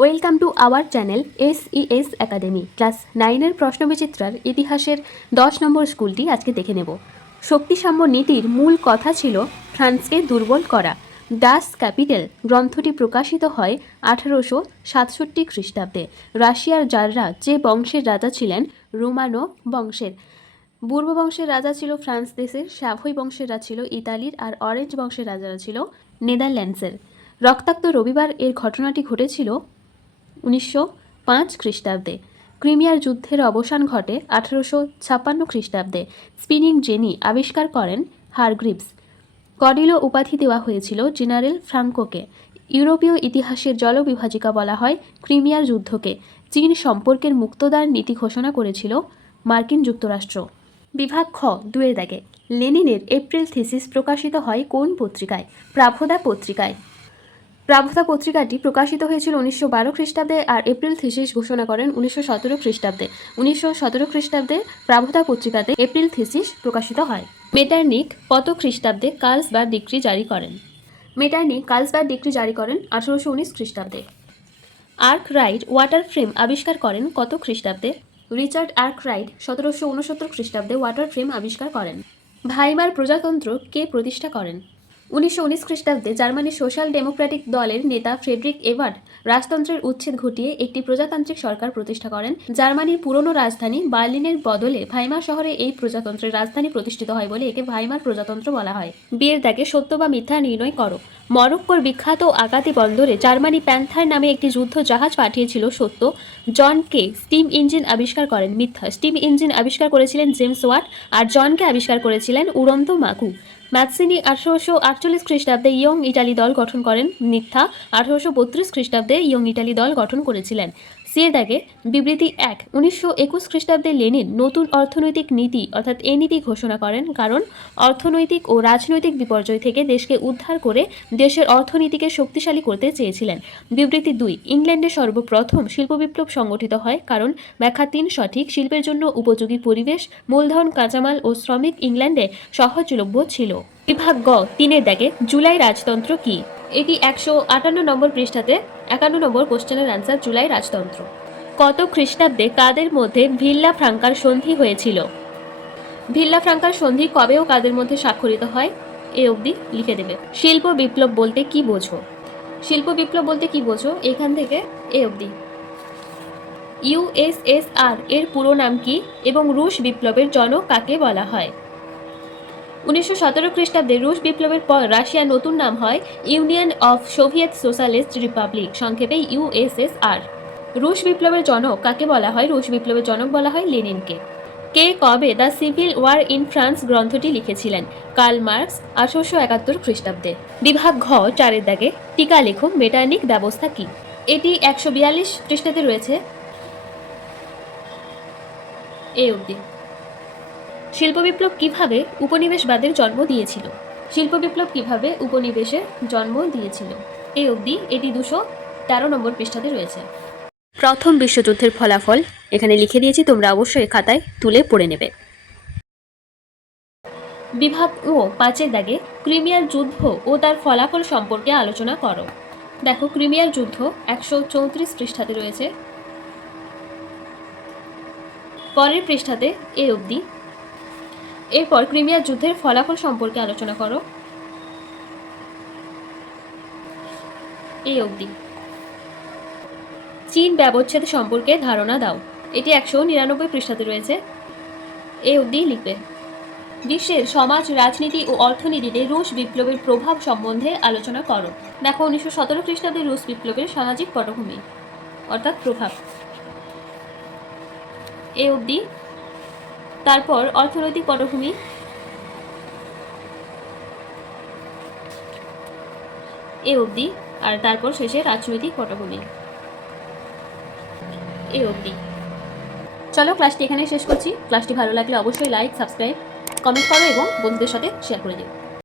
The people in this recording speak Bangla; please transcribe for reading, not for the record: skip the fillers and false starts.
Welcome to our channel SES academy. Class 9-এর প্রশ্নবিচিত্রার ইতিহাসের 10 নম্বর স্কুলটি আজকে দেখে নেব। শক্তিসাম্য নীতির মূল কথা ছিল ফ্রান্সকে দুর্বল করা। ডাস ক্যাপিটাল গ্রন্থটি প্রকাশিত হয় 1867 খ্রিস্টাব্দে। রাশিয়ার জাররা যে বংশের রাজা ছিলেন রোমানো বংশের। পূর্ব বংশের রাজা ছিল ফ্রান্স দেশের, স্যাভয় বংশের রাজা ছিল ইতালির, আর অরেঞ্জ বংশের রাজারা ছিল নেদারল্যান্ডসের। রক্তাক্ত রবিবার এর ঘটনাটি ঘটেছিল 1905 খ্রিস্টাব্দে। ক্রিমিয়ার যুদ্ধের অবসান ঘটে 1856 খ্রিস্টাব্দে। স্পিনিং জেনি আবিষ্কার করেন হারগ্রিভস। কডিলো উপাধি দেওয়া হয়েছিল জেনারেল ফ্রাঙ্কোকে। ইউরোপীয় ইতিহাসের জলবিভাজিকা বলা হয় ক্রিমিয়ার যুদ্ধকে। চীন সম্পর্কের মুক্তদার নীতি ঘোষণা করেছিল মার্কিন যুক্তরাষ্ট্র। বিভাগ খ 2-এর দাগে লেনিনের এপ্রিল থিসিস প্রকাশিত হয় কোন পত্রিকায়? প্রাভদা পত্রিকায়। প্রাভদা পত্রিকাটি প্রকাশিত হয়েছিল 1912 খ্রিস্টাব্দে, আর এপ্রিল থিসিস ঘোষণা করেন 1917 খ্রিস্টাব্দে। 1917 খ্রিস্টাব্দে প্রাভদা পত্রিকাতে এপ্রিল থিসিস প্রকাশিত হয়। মেটার্নিক কত খ্রিস্টাব্দে কার্লসবার্গ ডিক্রি জারি করেন? মেটার্নিক কার্লসবার্গ ডিক্রি জারি করেন 1819 খ্রিস্টাব্দে। আর্করাইট ওয়াটার ফ্রেম আবিষ্কার করেন কত খ্রিস্টাব্দে? রিচার্ড আর্করাইট 1769 খ্রিস্টাব্দে ওয়াটার ফ্রেম আবিষ্কার করেন। ভাইমার প্রজাতন্ত্র কে প্রতিষ্ঠা করেন? 1919 খ্রিস্টাব্দে জার্মানির সোশ্যাল ডেমোক্রেটিক দলের নেতা ফ্রেডরিক এভার্ড রাজতন্ত্রের উচ্ছেদ ঘটিয়ে একটি প্রজাতান্ত্রিক সরকার প্রতিষ্ঠা করেন। জার্মানির পুরনো রাজধানী বার্লিনের বদলে ভাইমার শহরে এই প্রজাতন্ত্রের রাজধানী প্রতিষ্ঠিত হয় বলে একে ভাইমার প্রজাতন্ত্র বলা হয়। বিয়ের দাগে সত্য বা মিথ্যা নির্ণয় করো। মরক্কোর বিখ্যাত আগাতি বন্দরে জার্মানি প্যান্থার নামে একটি যুদ্ধ জাহাজ পাঠিয়েছিল, সত্য। জনকে স্টিম ইঞ্জিন আবিষ্কার করেন, মিথ্যা। স্টিম ইঞ্জিন আবিষ্কার করেছিলেন জেমস ওয়াট, আর জনকে আবিষ্কার করেছিলেন উড়ন্ত মাকু। ম্যাথসিনি 1848 খ্রিস্টাব্দে ইয়ং ইটালি দল গঠন করেন, মিথ্যা। 1832 খ্রিস্টাব্দে ইয়ং ইটালি দল গঠন করেছিলেন। সিয়ের দাগে বিবৃতি 1 1921 খ্রিস্টাব্দে লেনিন নতুন অর্থনৈতিক নীতি অর্থাৎ এ নীতি ঘোষণা করেন, কারণ অর্থনৈতিক ও রাজনৈতিক বিপর্যয় থেকে দেশকে উদ্ধার করে দেশের অর্থনীতিকে শক্তিশালী করতে চেয়েছিলেন। বিবৃতি 2 ইংল্যান্ডে সর্বপ্রথম শিল্প বিপ্লব সংগঠিত হয়, কারণ ব্যাখ্যা 3 সঠিক। শিল্পের জন্য উপযোগী পরিবেশ, মূলধন, কাঁচামাল ও শ্রমিক ইংল্যান্ডে সহজলভ্য ছিল। বিভাগ গ 3-এর দাগে জুলাই রাজতন্ত্র কি? এটি 158 নম্বর পৃষ্ঠাতে 51 নম্বর কোশ্চেনের অ্যান্সার। জুলাই রাজতন্ত্র। কত খ্রিস্টাব্দে কাদের মধ্যে ভিল্লা ফ্রাঙ্কার সন্ধি হয়েছিল? ভিল্লা ফ্রাঙ্কার সন্ধি কবে ও কাদের মধ্যে স্বাক্ষরিত হয়? এ অবধি লিখে দেবে। শিল্প বিপ্লব বলতে কি বোঝো? শিল্প বিপ্লব বলতে কি বোঝো এখান থেকে এ অবধি। USSR এর পুরো নাম কি এবং রুশ বিপ্লবের জনক কাকে বলা হয়? 1917 খ্রিস্টাব্দে রুশ বিপ্লবের পর রাশিয়ার নতুন নাম হয় union of Soviet socialist Republic, সংক্ষেপে USSR। রুশ বিপ্লবের জনক কাকে বলা হয়? রুশ বিপ্লবের জনক বলা হয় লেনিনকে। কে কবে the civil war in France গ্রন্থটি লিখেছিলেন? কার্ল মার্কস 1871 খ্রিস্টাব্দে। বিভাগ ঘ 4-এর দাগে টিকা লেখো। মেটার্নিক ব্যবস্থা কি? এটি 142 পৃষ্ঠাতে রয়েছে, এ অবধি। শিল্প বিপ্লব কিভাবে উপনিবেশবাদের জন্ম দিয়েছিল? শিল্প বিপ্লব কিভাবে উপনিবেশের জন্ম দিয়েছিল? এই অবধি। এটি 213 নম্বর পৃষ্ঠাতে রয়েছে। প্রথম বিশ্বযুদ্ধের ফলাফল এখানে লিখে দিয়েছি, তোমরা অবশ্যই খাতায় তুলে পড়ে নেবে। বিভাগ ও 5-এর দাগে ক্রিমিয়ার যুদ্ধ ও তার ফলাফল সম্পর্কে আলোচনা করো। দেখো, ক্রিমিয়ার যুদ্ধ 134 পৃষ্ঠাতে রয়েছে, পরের পৃষ্ঠাতে এ অবধি। এরপর ক্রিমিয়ার যুদ্ধের ফলাফল সম্পর্কে আলোচনা করো, এই অবধি। চীন ব্যবচ্ছেদ সম্পর্কে ধারণা দাও। এটি 199 পৃষ্ঠাতে রয়েছে, এই অবধি লিখবে। বিশ্বের সমাজ, রাজনীতি ও অর্থনীতিতে রুশ বিপ্লবের প্রভাব সম্বন্ধে আলোচনা করো। দেখো, 1917 খ্রিস্টাব্দে রুশ বিপ্লবের সামাজিক পটভূমি অর্থাৎ প্রভাব, এই অবধি। তারপর অর্থনৈতিক পটভূমি, এ অবধি। আর তারপর শেষে রাজনৈতিক পটভূমি, এ অবধি। চলো, ক্লাসটি এখানে শেষ করছি। ক্লাসটি ভালো লাগলে অবশ্যই লাইক, সাবস্ক্রাইব, কমেন্ট করো এবং বন্ধুদের সাথে শেয়ার করে দিও।